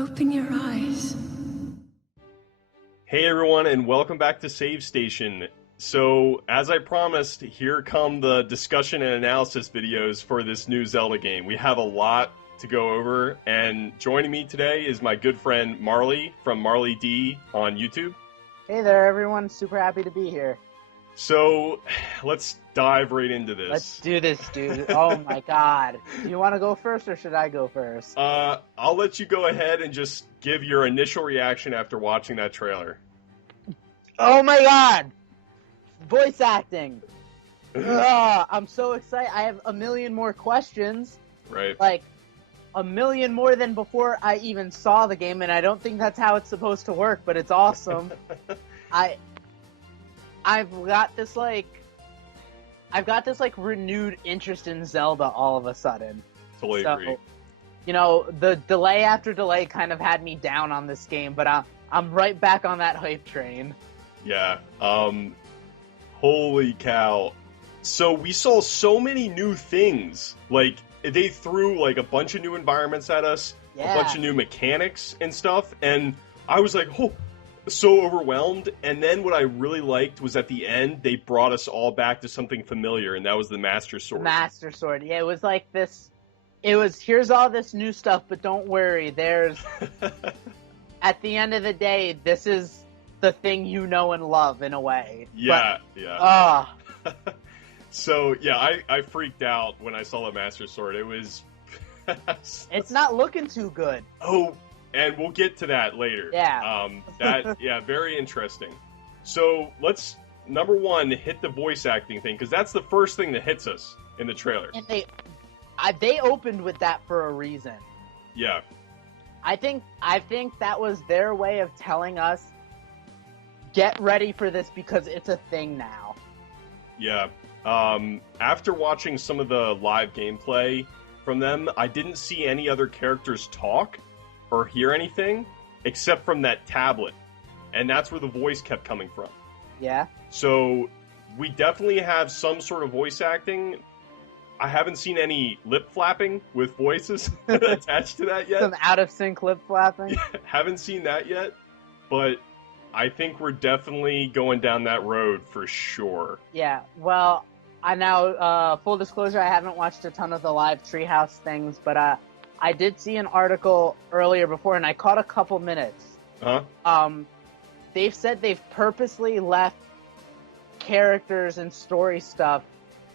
Open your eyes. Hey everyone, and welcome back to Save Station. So, as I promised, here come the discussion and analysis videos for this new Zelda game. We have a lot to go over, and joining me today is my good friend Marley from Marley D on YouTube. Hey there, everyone. Super happy to be here. So, let's dive right into this. Let's do this, dude. Oh my god. Do you want to go first, or should I go first? I'll let you go ahead and just give your initial reaction after watching that trailer. Oh my god! Voice acting! Ugh, I'm so excited. I have a million more questions. Right. Like, a million more than before I even saw the game, and I don't think that's how it's supposed to work, but it's awesome. I've got this renewed interest in Zelda all of a sudden. Totally agree. You know, the delay after delay kind of had me down on this game, but I'm right back on that hype train. Yeah. Holy cow. So we saw so many new things. Like, they threw like a bunch of new environments at us, Yeah. a bunch of new mechanics and stuff, and I was like, oh, so overwhelmed. And then what I really liked was at the end, they brought us all back to something familiar, and that was the Master Sword. The Master Sword. Yeah, it was like this. It was, here's all this new stuff, but don't worry, there's... At the end of the day, this is the thing you know and love, in a way. Yeah, yeah. Ah. So, yeah, I freaked out when I saw the Master Sword. It was... It's not looking too good. Oh, and we'll get to that later. Yeah. Yeah, very interesting. So, let's, number one, hit the voice acting thing, because that's the first thing that hits us in the trailer. And they opened with that for a reason. Yeah. I think that was their way of telling us, get ready for this because it's a thing now. Yeah. After watching some of the live gameplay from them, I didn't see any other characters talk or hear anything except from that tablet. And that's where the voice kept coming from. Yeah. So we definitely have some sort of voice acting. I haven't seen any lip flapping with voices attached to that yet. Some out of sync lip flapping. Haven't seen that yet, but I think we're definitely going down that road for sure. Yeah. Well, I now full disclosure, I haven't watched a ton of the live Treehouse things, but I did see an article earlier before, and I caught a couple minutes. Huh? They've said they've purposely left characters and story stuff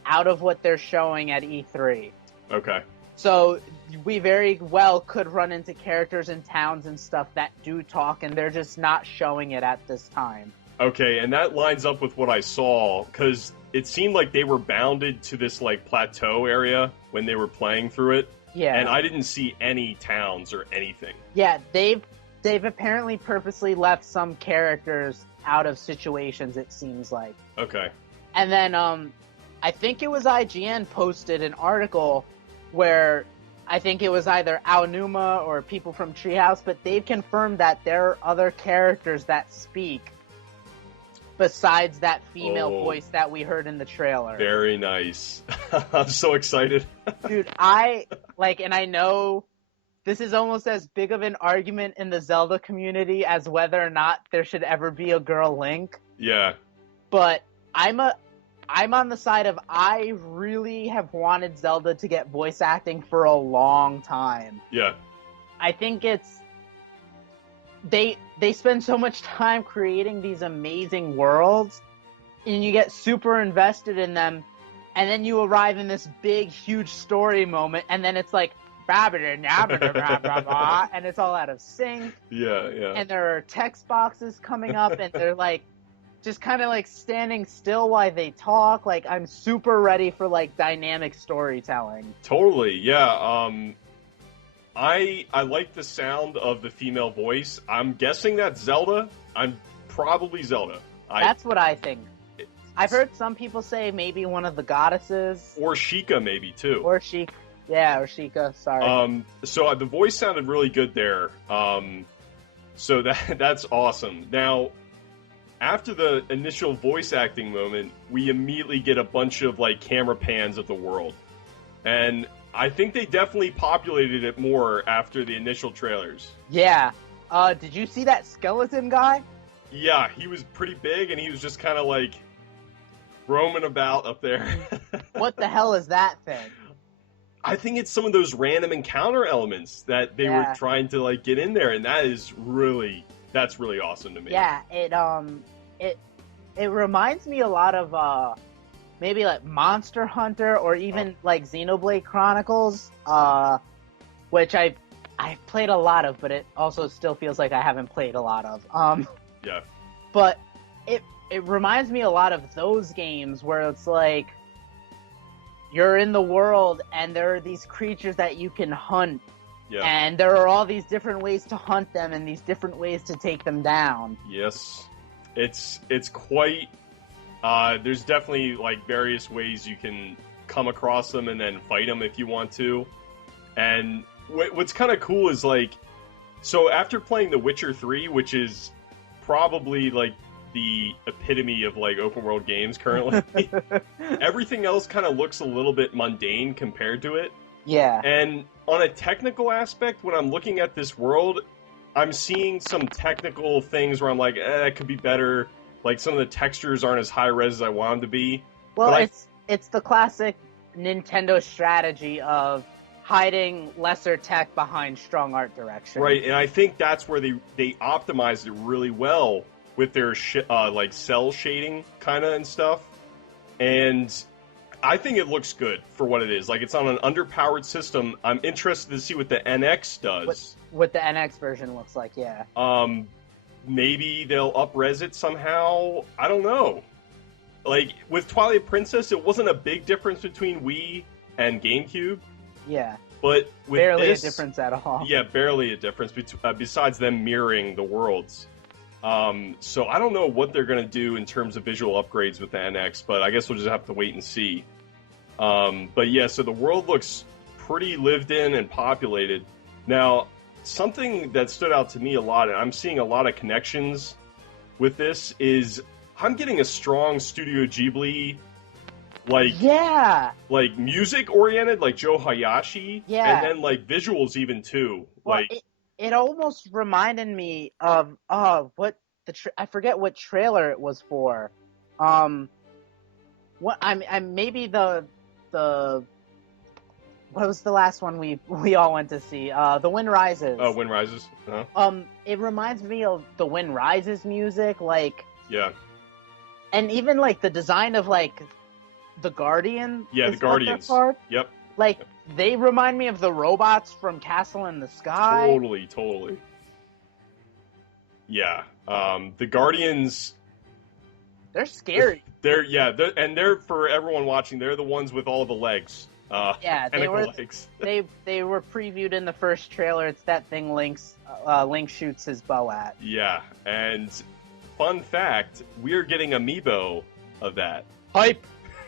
out of what they're showing at E3. Okay. So we very well could run into characters in towns and stuff that do talk, and they're just not showing it at this time. Okay, and that lines up with what I saw, because it seemed like they were bounded to this, like, plateau area when they were playing through it. Yeah. And I didn't see any towns or anything. Yeah, they've apparently purposely left some characters out of situations, it seems like. Okay. And then, I think it was IGN posted an article where I think it was either Aonuma or people from Treehouse, but they've confirmed that there are other characters that speak besides that female voice that we heard in the trailer. Very nice. I'm so excited. Dude, and I know this is almost as big of an argument in the Zelda community as whether or not there should ever be a girl Link. Yeah. But I'm on the side of, I really have wanted Zelda to get voice acting for a long time. Yeah. I think it's... They spend so much time creating these amazing worlds, and you get super invested in them, and then you arrive in this big, huge story moment, and then it's like, and it's all out of sync. Yeah, yeah. And there are text boxes coming up, and they're like, just kind of like standing still while they talk. Like, I'm super ready for like dynamic storytelling. Totally, yeah. I like the sound of the female voice. I'm guessing that's Zelda. I'm probably Zelda. That's what I think. I've heard some people say maybe one of the goddesses. Or Sheikah, maybe, too. Or Sheikah. Yeah, or Sheikah, sorry. So the voice sounded really good there. So that's awesome. Now, after the initial voice acting moment, we immediately get a bunch of, like, camera pans of the world. And I think they definitely populated it more after the initial trailers. Yeah. Did you see that skeleton guy? Yeah, he was pretty big, and he was just kind of like roaming about up there. What the hell is that thing? I think it's some of those random encounter elements that they were trying to like get in there, and that's really awesome to me. Yeah, it reminds me a lot of maybe like Monster Hunter or even like Xenoblade Chronicles, which I've played a lot of, but it also still feels like I haven't played a lot of. Yeah. But it reminds me a lot of those games where it's like you're in the world and there are these creatures that you can hunt. Yeah. And there are all these different ways to hunt them and these different ways to take them down. Yes. It's quite there's definitely like various ways you can come across them and then fight them if you want to. And what's kind of cool is like, so after playing The Witcher 3, which is probably like the epitome of like open world games currently, everything else kind of looks a little bit mundane compared to it. Yeah. And on a technical aspect, when I'm looking at this world, I'm seeing some technical things where I'm like, it could be better. Like some of the textures aren't as high res as I want them to be. Well, it's the classic Nintendo strategy of hiding lesser tech behind strong art direction. Right, and I think that's where they optimized it really well with their like cell shading kind of and stuff. And I think it looks good for what it is. Like, it's on an underpowered system. I'm interested to see what the NX does. What the NX version looks like, yeah. Maybe they'll up-res it somehow. I don't know. Like, with Twilight Princess, it wasn't a big difference between Wii and GameCube. Yeah. But with barely this, a difference at all. Yeah, barely a difference, besides them mirroring the worlds. So I don't know what they're going to do in terms of visual upgrades with the NX, but I guess we'll just have to wait and see. But yeah, so the world looks pretty lived in and populated. Now, something that stood out to me a lot, and I'm seeing a lot of connections with this, is I'm getting a strong Studio Ghibli, like music oriented, like Joe Hayashi, and then like visuals even too. Well, like it almost reminded me of what I forget what trailer it was for. What I'm maybe the what was the last one we all went to see? The Wind Rises. Oh, Wind Rises. Uh-huh. It reminds me of the Wind Rises music, like yeah, and even like the design of like the Guardian. Yeah, the Guardians. Yep. Like they remind me of the robots from Castle in the Sky. Totally. Yeah. The Guardians. They're scary. They're for everyone watching. They're the ones with all the legs. They were. Legs. they were previewed in the first trailer. It's that thing Link shoots his bow at. Yeah, and fun fact, we are getting amiibo of that. Hype.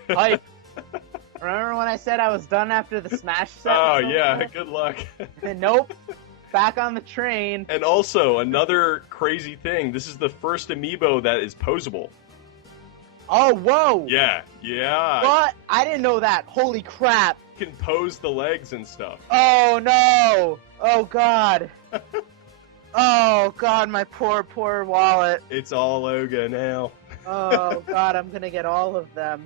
Remember when I said I was done after the Smash set? Oh yeah, good luck. Nope. Back on the train. And also, another crazy thing, this is the first amiibo that is posable. Oh, whoa! Yeah. What? I didn't know that. Holy crap. You can pose the legs and stuff. Oh, no! Oh, God. Oh, God, my poor wallet. It's all Oga now. Oh, God, I'm gonna get all of them.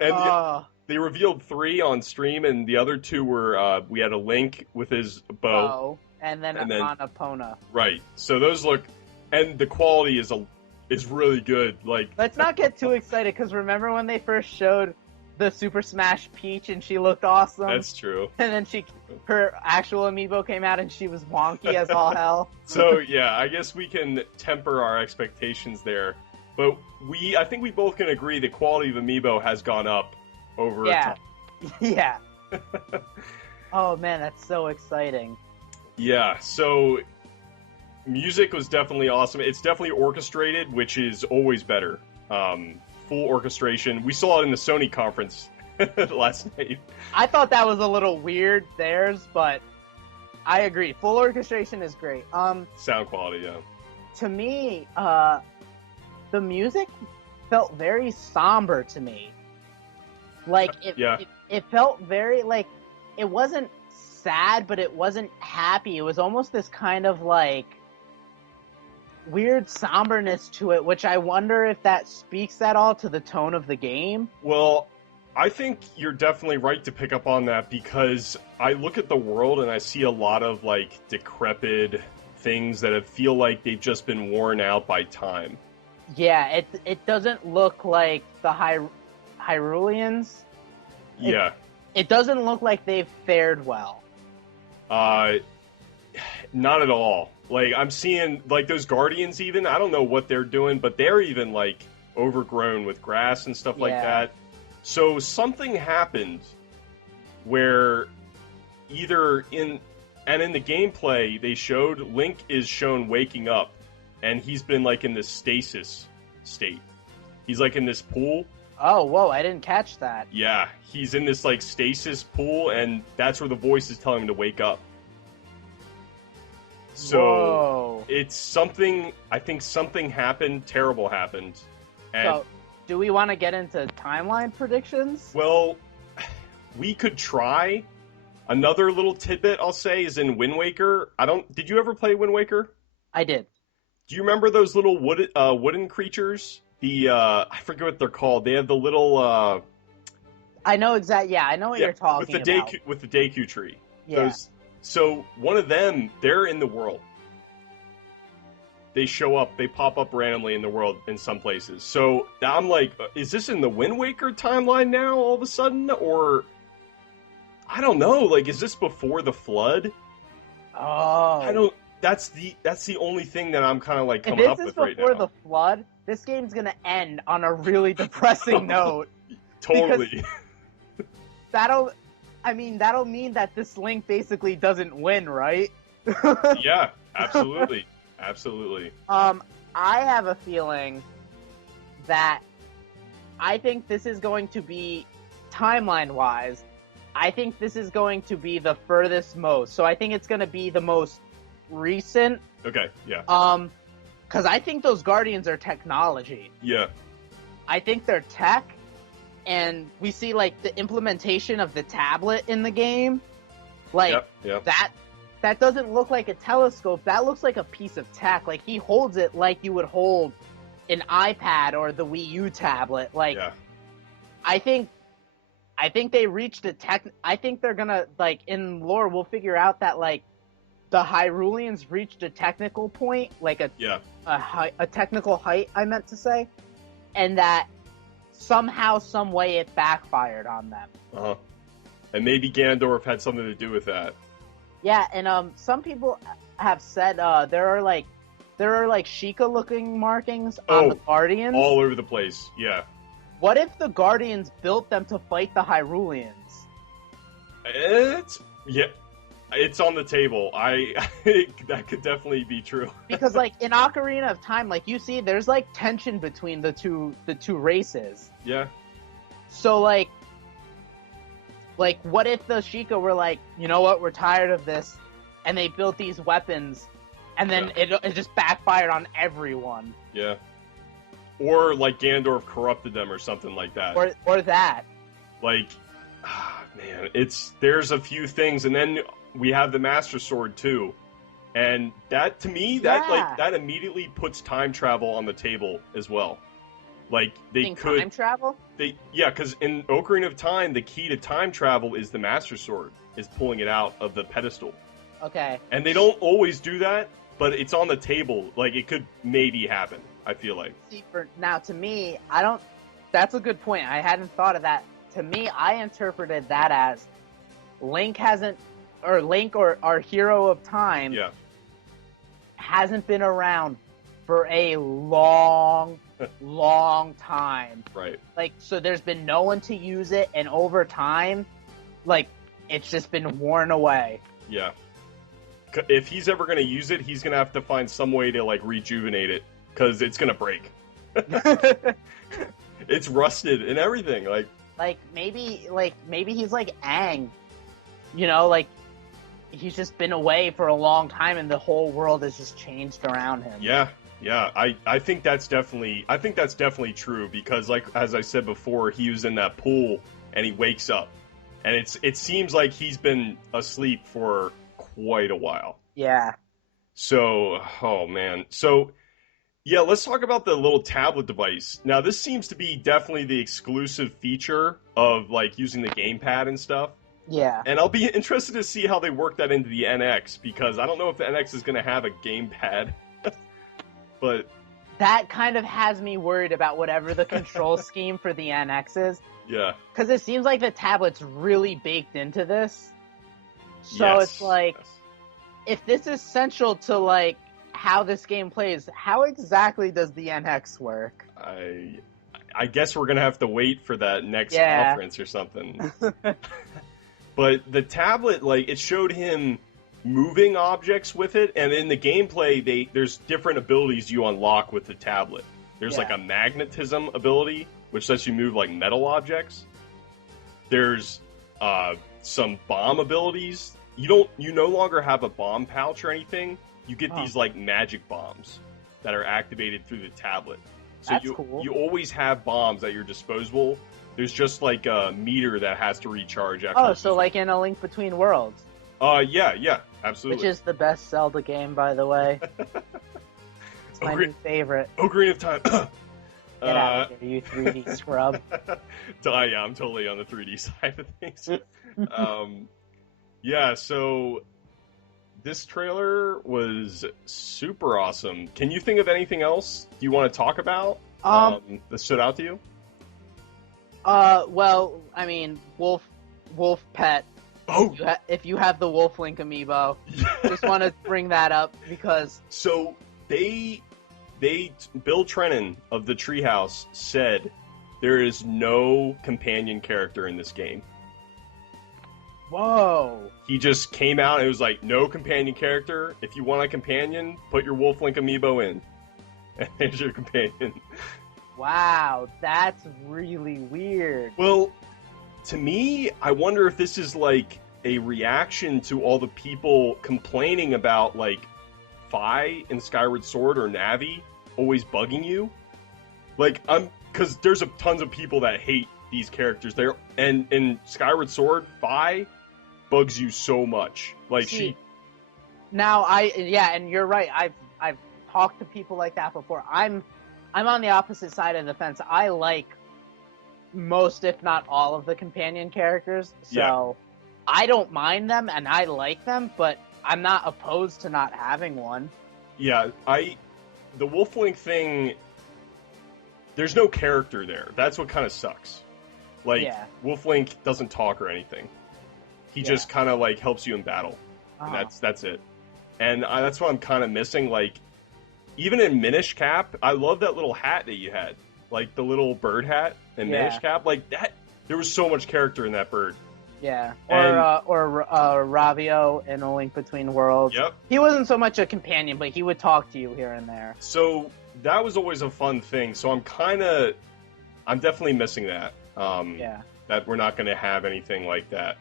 And they revealed 3 on stream, and the other 2 were, we had a Link with his bow. And then Annapurna. Right. So those look, and the quality is really good. Like, let's not get too excited, because remember when they first showed the Super Smash Peach and she looked awesome? That's true. And then her actual amiibo came out and she was wonky as all hell. So yeah, I guess we can temper our expectations there. But I think we both can agree the quality of amiibo has gone up over time. Yeah. Oh man, that's so exciting. Yeah, so music was definitely awesome. It's definitely orchestrated, which is always better. Full orchestration. We saw it in the Sony conference last night. I thought that was a little weird, theirs, but I agree. Full orchestration is great. Sound quality, yeah. To me, the music felt very somber to me. Like, it felt very, like, it wasn't sad, but it wasn't happy. It was almost this kind of like weird somberness to it, which I wonder if that speaks at all to the tone of the game. Well, I think you're definitely right to pick up on that, because I look at the world and I see a lot of like decrepit things that feel like they've just been worn out by time. Yeah, it doesn't look like the Hyruleans. Yeah. It doesn't look like they've fared well. Not at all. Like, I'm seeing, like, those Guardians even, I don't know what they're doing, but they're even, like, overgrown with grass and stuff like that. So something happened where either in the gameplay they showed, Link is shown waking up, and he's been, like, in this stasis state. He's, like, in this pool. Oh, whoa, I didn't catch that. Yeah, he's in this, like, stasis pool, and that's where the voice is telling him to wake up. So, whoa. It's something, I think something happened, terrible happened. And, so, do we want to get into timeline predictions? Well, we could try. Another little tidbit I'll say is in Wind Waker. Did you ever play Wind Waker? I did. Do you remember those little wooden creatures? I forget what they're called. They have the little, I know exactly, I know what you're talking about. With the Deku tree. Yeah. So one of them, they're in the world. They show up, they pop up randomly in the world in some places. So I'm like, is this in the Wind Waker timeline now all of a sudden? Or, I don't know, like, is this before the flood? Oh. That's the only thing that I'm kind of like coming up with right now. If this is before the flood, this game's gonna end on a really depressing note. Totally. That'll mean that this Link basically doesn't win, right? Yeah, absolutely. Absolutely. I have a feeling that I think this is going to be, timeline-wise, I think this is going to be the furthest most. So I think it's going to be the most recent. Okay, yeah. Because I think those Guardians are technology. Yeah. I think they're tech, and we see, like, the implementation of the tablet in the game. Like, yep. That doesn't look like a telescope. That looks like a piece of tech. Like, he holds it like you would hold an iPad or the Wii U tablet. Like, yeah. I think they reached a I think they're gonna, like, in lore, we'll figure out that, like, the Hyruleans reached a technical point, like a technical height, I meant to say, and that somehow, some way, it backfired on them. Uh-huh. And maybe Ganondorf had something to do with that. Yeah, and some people have said there are like Sheikah-looking markings on the Guardians. All over the place, yeah. What if the Guardians built them to fight the Hyruleans? It's on the table. That could definitely be true. Because, like, in Ocarina of Time, like, you see, there's, like, tension between the two races. Yeah. So, like, what if the Sheikah were like, you know what, we're tired of this, and they built these weapons, and then it just backfired on everyone. Yeah. Or, like, Ganondorf corrupted them or something like that. Or that. Like, man, there's a few things, and then we have the Master Sword, too. And that, to me, that immediately puts time travel on the table as well. Like, they could time travel? Because in Ocarina of Time, the key to time travel is the Master Sword, is pulling it out of the pedestal. Okay. And they don't always do that, but it's on the table. Like, it could maybe happen, I feel like. See, now, to me, that's a good point. I hadn't thought of that. To me, I interpreted that as Link or our hero of time hasn't been around for a long time. Right. Like, so there's been no one to use it, and over time, like, it's just been worn away. Yeah. If he's ever going to use it, he's going to have to find some way to, like, rejuvenate it, because it's going to break. It's rusted and everything, like maybe he's like Aang. You know, like, he's just been away for a long time, and the whole world has just changed around him. Yeah. I think that's definitely true, because, like, as I said before, he was in that pool and he wakes up, And it seems like he's been asleep for quite a while. Yeah. So, oh man. So, yeah, let's talk about the little tablet device. Now, this seems to be definitely the exclusive feature of like using the gamepad and stuff. Yeah. And I'll be interested to see how they work that into the NX, because I don't know if the NX is going to have a gamepad. But that kind of has me worried about whatever the control scheme for the NX is. yeah. Because it seems like the tablet's really baked into this. So Yes. it's like, if this is central to like how this game plays, how exactly does the NX work? I guess we're going to have to wait for that next Yeah. conference or something. But the tablet, like, it showed him moving objects with it, and in the gameplay, there's different abilities you unlock with the tablet. There's like a magnetism ability, which lets you move like metal objects. There's some bomb abilities. You no longer have a bomb pouch or anything. You get these like magic bombs that are activated through the tablet. So That's cool. You always have bombs at your disposal. There's just like a meter that has to recharge after. Oh, so like in A Link Between Worlds. Yeah, absolutely. Which is the best Zelda game, by the way. It's my new favorite. Ocarina of Time. Get out of here, you 3D scrub. Yeah, I'm totally on the 3D side of things. Yeah, so this trailer was super awesome. Can you think of anything else you want to talk about that stood out to you? Well, I mean, Wolf Pet. Oh, if you have the Wolf Link amiibo, just want to bring that up because. So Bill Trennan of the Treehouse said there is no companion character in this game. Whoa. He just came out and it was like, no companion character. If you want a companion, put your Wolf Link amiibo in. And there's your companion. Wow, that's really weird. Well, to me, I wonder if this is like a reaction to all the people complaining about like Fi in Skyward Sword or Navi always bugging you. Like, because there's tons of people that hate these characters there, and in Skyward Sword, Fi bugs you so much. Like Now and you're right. I've talked to people like that before. I'm on the opposite side of the fence. I like most, if not all, of the companion characters. So I don't mind them and I like them, but I'm not opposed to not having one. Yeah, the Wolf Link thing, there's no character there. That's what kind of sucks. Like, Wolf Link doesn't talk or anything. He just kind of like helps you in battle. And that's it. And that's what I'm kind of missing. Like, even in Minish Cap, I love that little hat that you had. Like, the little bird hat in Minish Cap. Like, that, there was so much character in that bird. Yeah. Or Ravio in A Link Between Worlds. Yep. He wasn't so much a companion, but he would talk to you here and there. So, that was always a fun thing. So, I'm definitely missing that. That we're not going to have anything like that.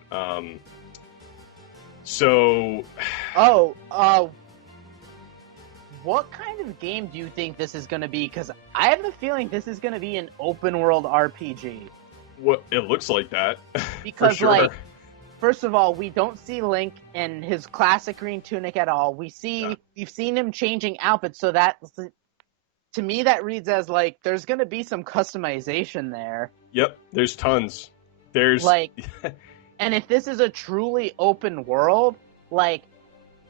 What kind of game do you think this is going to be? Because I have a feeling this is going to be an open world RPG. What it looks like that. Because, sure. like, first of all, we don't see Link in his classic green tunic at all. We've seen him changing outfits, so that, to me, that reads as like there's going to be some customization there. Yep, there's tons. There's like, and if this is a truly open world, like,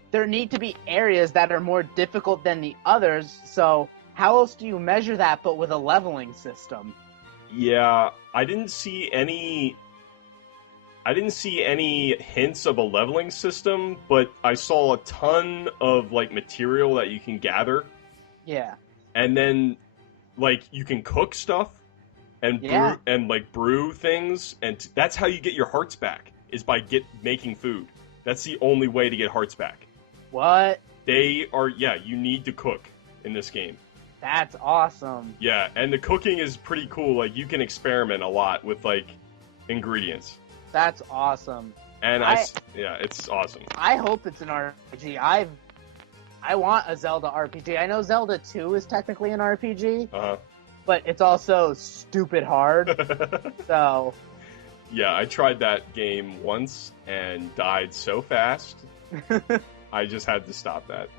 there need to be areas that are more difficult than the others. So how else do you measure that but with a leveling system? Yeah, I didn't see any hints of a leveling system, but I saw a ton of like material that you can gather. Yeah. And then like you can cook stuff and brew things, and that's how you get your hearts back, is by making food. That's the only way to get hearts back. What? You need to cook in this game. That's awesome. Yeah, and the cooking is pretty cool. Like, you can experiment a lot with, like, ingredients. That's awesome. And it's awesome. I hope it's an RPG. I want a Zelda RPG. I know Zelda 2 is technically an RPG, but it's also stupid hard. So, Yeah, I tried that game once and died so fast. I just had to stop that.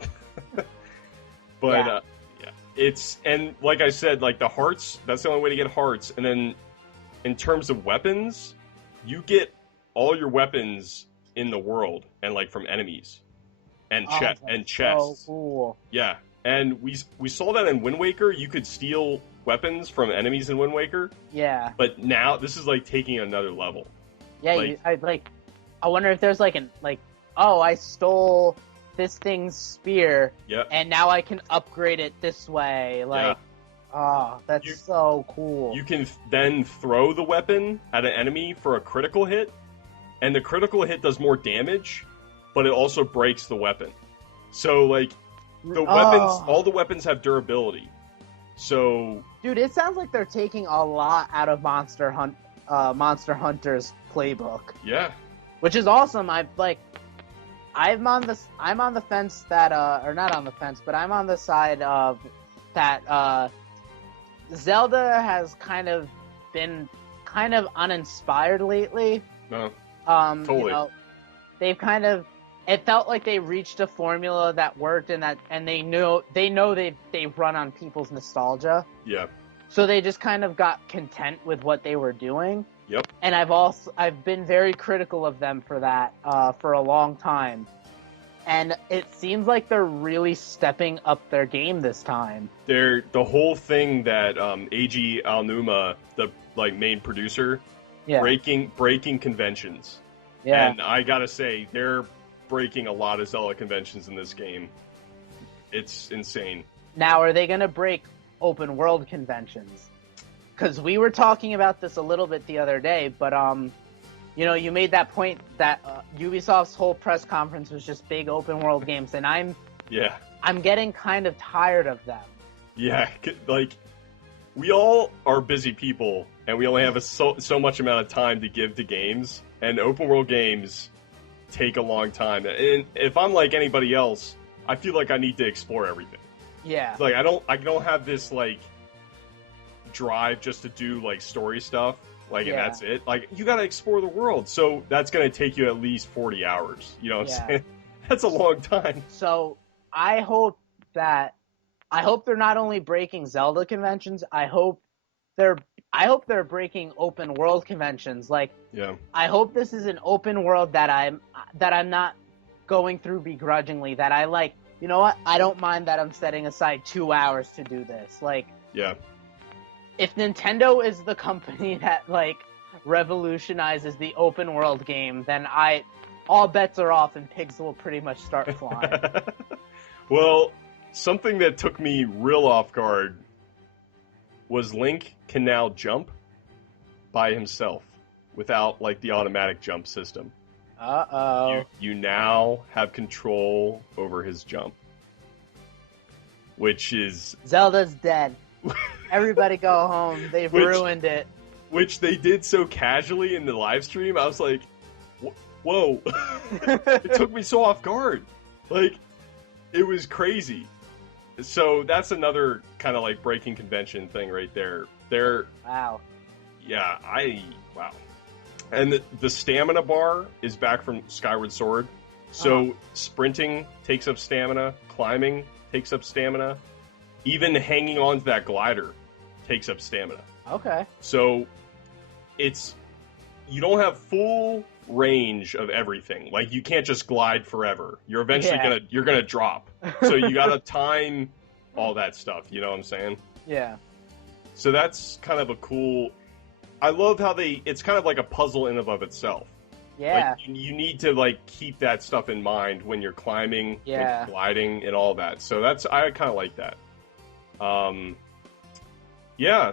But Yeah. yeah, and like I said, like the hearts, that's the only way to get hearts. And then in terms of weapons, you get all your weapons in the world and like from enemies and Oh, that's so chests. cool. Yeah. And we saw that in Wind Waker, you could steal weapons from enemies in Wind Waker, Yeah. but now this is like taking another level. Yeah, Like- I wonder if there's oh, I stole this thing's spear, Yep. and now I can upgrade it this way. Like, oh, that's so cool. You can then throw the weapon at an enemy for a critical hit, and the critical hit does more damage, but it also breaks the weapon. So, like, the weapons, all the weapons have durability. So, dude, it sounds like they're taking a lot out of Monster Hunter's playbook. Yeah. Which is awesome. I'm on the fence that or not on the fence, but I'm on the side of that Zelda has kind of been kind of uninspired lately. No. Totally. You know, they've kind of, it felt like they reached a formula that worked and they know they run on people's nostalgia. Yeah. So they just kind of got content with what they were doing. Yep. And I've been very critical of them for that for a long time. And it seems like they're really stepping up their game this time. The whole thing that AG Alnuma, the main producer, breaking conventions. Yeah. And I gotta say, they're breaking a lot of Zelda conventions in this game. It's insane. Now, are they gonna break open world conventions? Because we were talking about this a little bit the other day, but you know, you made that point that Ubisoft's whole press conference was just big open world games, and I'm getting kind of tired of them. Yeah, like we all are busy people, and we only have so much amount of time to give to games, and open world games take a long time. And if I'm like anybody else, I feel like I need to explore everything. Yeah, like I don't have this like drive just to do like story stuff. Like, and that's it. Like, you gotta explore the world. So that's gonna take you at least 40 hours. You know what I'm saying? That's a long time. So I hope they're not only breaking Zelda conventions, I hope they're breaking open world conventions. Like, I hope this is an open world that I'm not going through begrudgingly, that I like, you know what? I don't mind that I'm setting aside 2 hours to do this. Like, if Nintendo is the company that, like, revolutionizes the open world game, then all bets are off and pigs will pretty much start flying. Well, something that took me real off guard was Link can now jump by himself without, like, the automatic jump system. Uh-oh. You now have control over his jump. Which is... Zelda's dead. Everybody go home. They've ruined it. Which they did so casually in the live stream. I was like, whoa. It took me so off guard. Like, it was crazy. So that's another kind of like breaking convention thing right there. Wow. Yeah, wow. And the stamina bar is back from Skyward Sword. So sprinting takes up stamina. Climbing takes up stamina. Even hanging on to that glider takes up stamina. Okay. So you don't have full range of everything. Like, you can't just glide forever. You're eventually gonna drop. So you gotta time all that stuff. You know what I'm saying? Yeah. So that's kind of a cool. I love how it's kind of like a puzzle in and of itself. Yeah. Like, you need to, like, keep that stuff in mind when you're climbing, when you're gliding, and all that. So I kind of like that.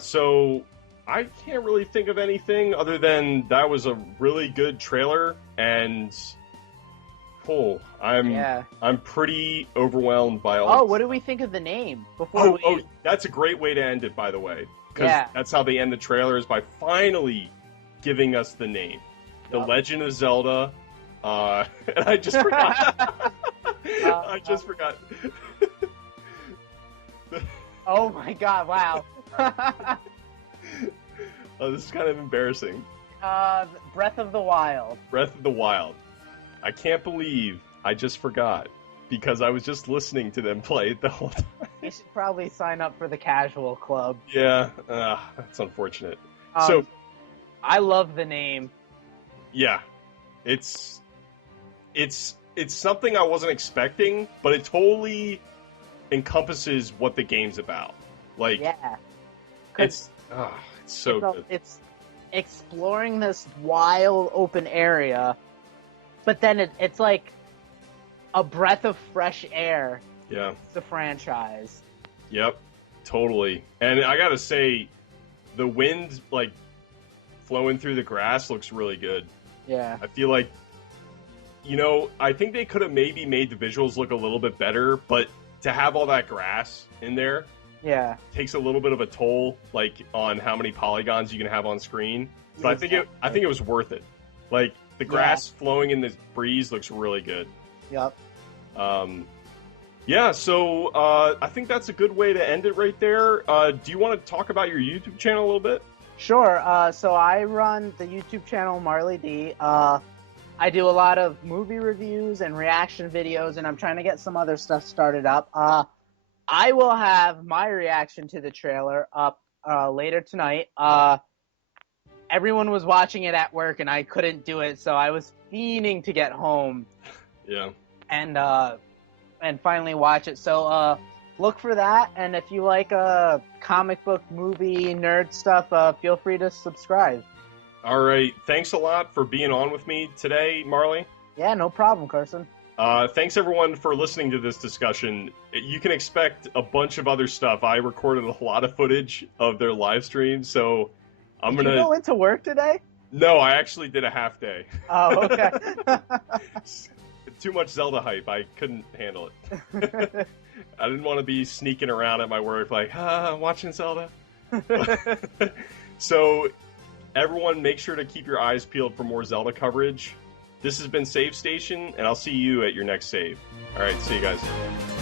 So I can't really think of anything other than that was a really good trailer, and I'm pretty overwhelmed by all. Oh, what do we think of the name? That's a great way to end it, by the way, because that's how they end the trailer, is by finally giving us the name, The Legend of Zelda. And I just forgot. I just forgot. Oh my god! Wow. Oh, this is kind of embarrassing. Breath of the Wild. Breath of the Wild. I can't believe I just forgot because I was just listening to them play it the whole time. You should probably sign up for the casual club. Yeah, that's unfortunate. I love the name. Yeah, it's something I wasn't expecting, but it totally encompasses what the game's about. Like, yeah, it's so good. It's exploring this wild open area, but then it's like a breath of fresh air. Yeah, the franchise. Yep, totally. And I gotta say, the wind like flowing through the grass looks really good. Yeah, I feel like, I think they could have maybe made the visuals look a little bit better, but to have all that grass in there, yeah, takes a little bit of a toll, like on how many polygons you can have on screen. But I think it was worth it. Like the grass flowing in the breeze looks really good. Yep. Yeah, so I think that's a good way to end it right there. Do you want to talk about your YouTube channel a little bit? Sure. So I run the YouTube channel Marley D. I do a lot of movie reviews and reaction videos, and I'm trying to get some other stuff started up. I will have my reaction to the trailer up later tonight. Everyone was watching it at work, and I couldn't do it, so I was fiending to get home. Yeah. And finally watch it. So look for that, and if you like comic book, movie, nerd stuff, feel free to subscribe. All right. Thanks a lot for being on with me today, Marley. Yeah, no problem, Carson. Thanks, everyone, for listening to this discussion. You can expect a bunch of other stuff. I recorded a lot of footage of their live stream, so I'm going to... Did you go into work today? No, I actually did a half day. Oh, okay. Too much Zelda hype. I couldn't handle it. I didn't want to be sneaking around at my work like, watching Zelda. So, everyone, make sure to keep your eyes peeled for more Zelda coverage. This has been Save Station, and I'll see you at your next save. All right, see you guys.